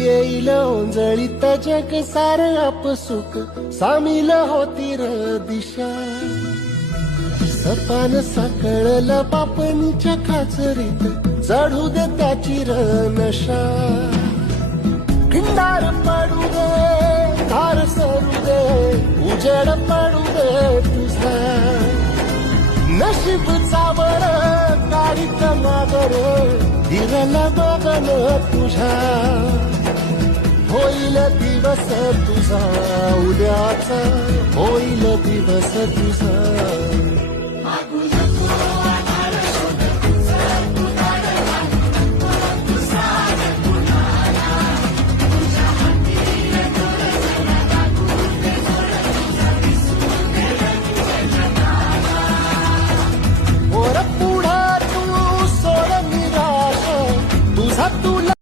येईल ओंजळीत जग सार आपसुक सामील होती र दिशा सपान साकळलं बापणीच्या खाचरीत चढू दे त्याची र नशा खिंडार पडू दे धार सरू दे उजेड पडू दे तुझा नशीब चावड काढीत नागर दिरल बघन तुझ्या होईल दिवस तुझा उद्याचा होईल दिवस तुझा